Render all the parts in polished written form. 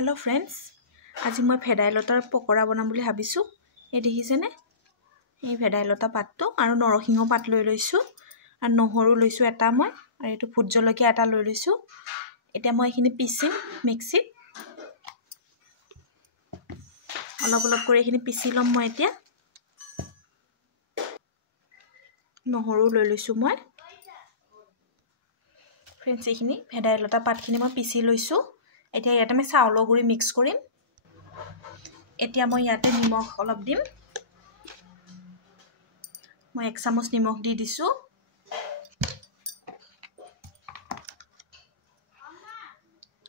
hello friends आज मैं भेदाइलतार पकड़ा बनाम बुली भाबिछु ए देखिसेने ए भेदाइलता पातটো आरो नरसिंह पात লৈ লৈছো আৰু নহৰু লৈছো এটা মই আৰু এটো ফুট জলকীয়া এটা লৈ লৈছো এটা মই এখিনি পিচিম মিক্সিত অলপ অলপ কৰি এখিনি পিচি লম মই এতিয়া নহৰু লৈ লৈছো মই फ्रेंड्स এখিনি ভেদাইলতা পাতখিনি মই পিচি লৈছো এতিয়া ইয়াতে মই চাউলৰ গুৰি মিক্স কৰিম এতিয়া মই ইয়াতে নিমখ অলপ দিম মই 1 চামুচ নিমখ দি দিছো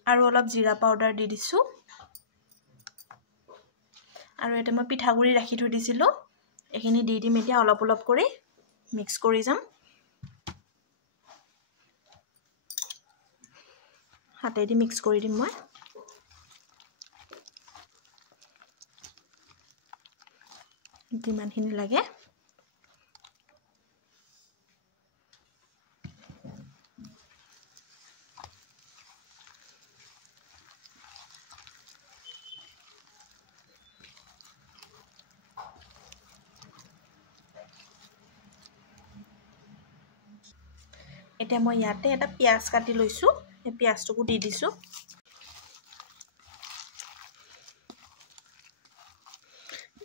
আৰু অলপ জিৰা পাউডাৰ দি দিছো আৰু এটা মই পিঠাগুৰি ৰাখি থৈ দিছিলো এখিনি দি দিম এতিয়া অলপ অলপ কৰি মিক্স কৰি যাম हाथे दी मिक्स कर दिम मैं जिमानखिनि लागे एटा मैं याते एटा प्याज काटी लैसु ए प्याजटुकु दी दिसु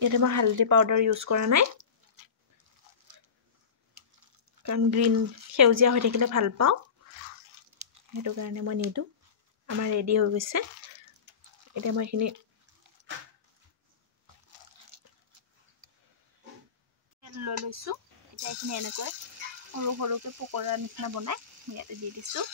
एटा मैं हल्दी पाउडर यूज करा नाइ कारण ग्रीन सेउजिया হৈ থাকিলে ভাল পাও হেতু কাৰণে মই নিদু আমাৰ ৰেডি হৈ গৈছে এটা মই এখিনি লৈ লৈছো এটা এখিনি এনেকৈ সৰু সৰুকে পকৰা নিচিনা বনাই মই ইয়াতে দি দিছো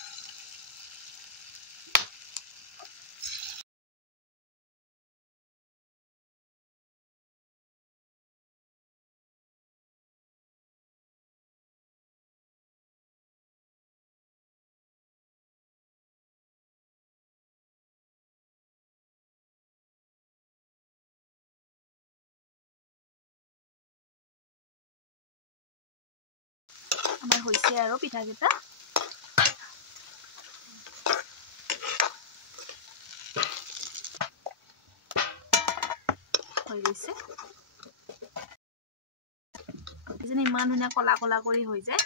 আমাৰ হৈছে আৰু পিঠা কিটা হৈ গৈছে যেনে ইমান ধুনীয়া কলা কলা কৰি হৈ যায়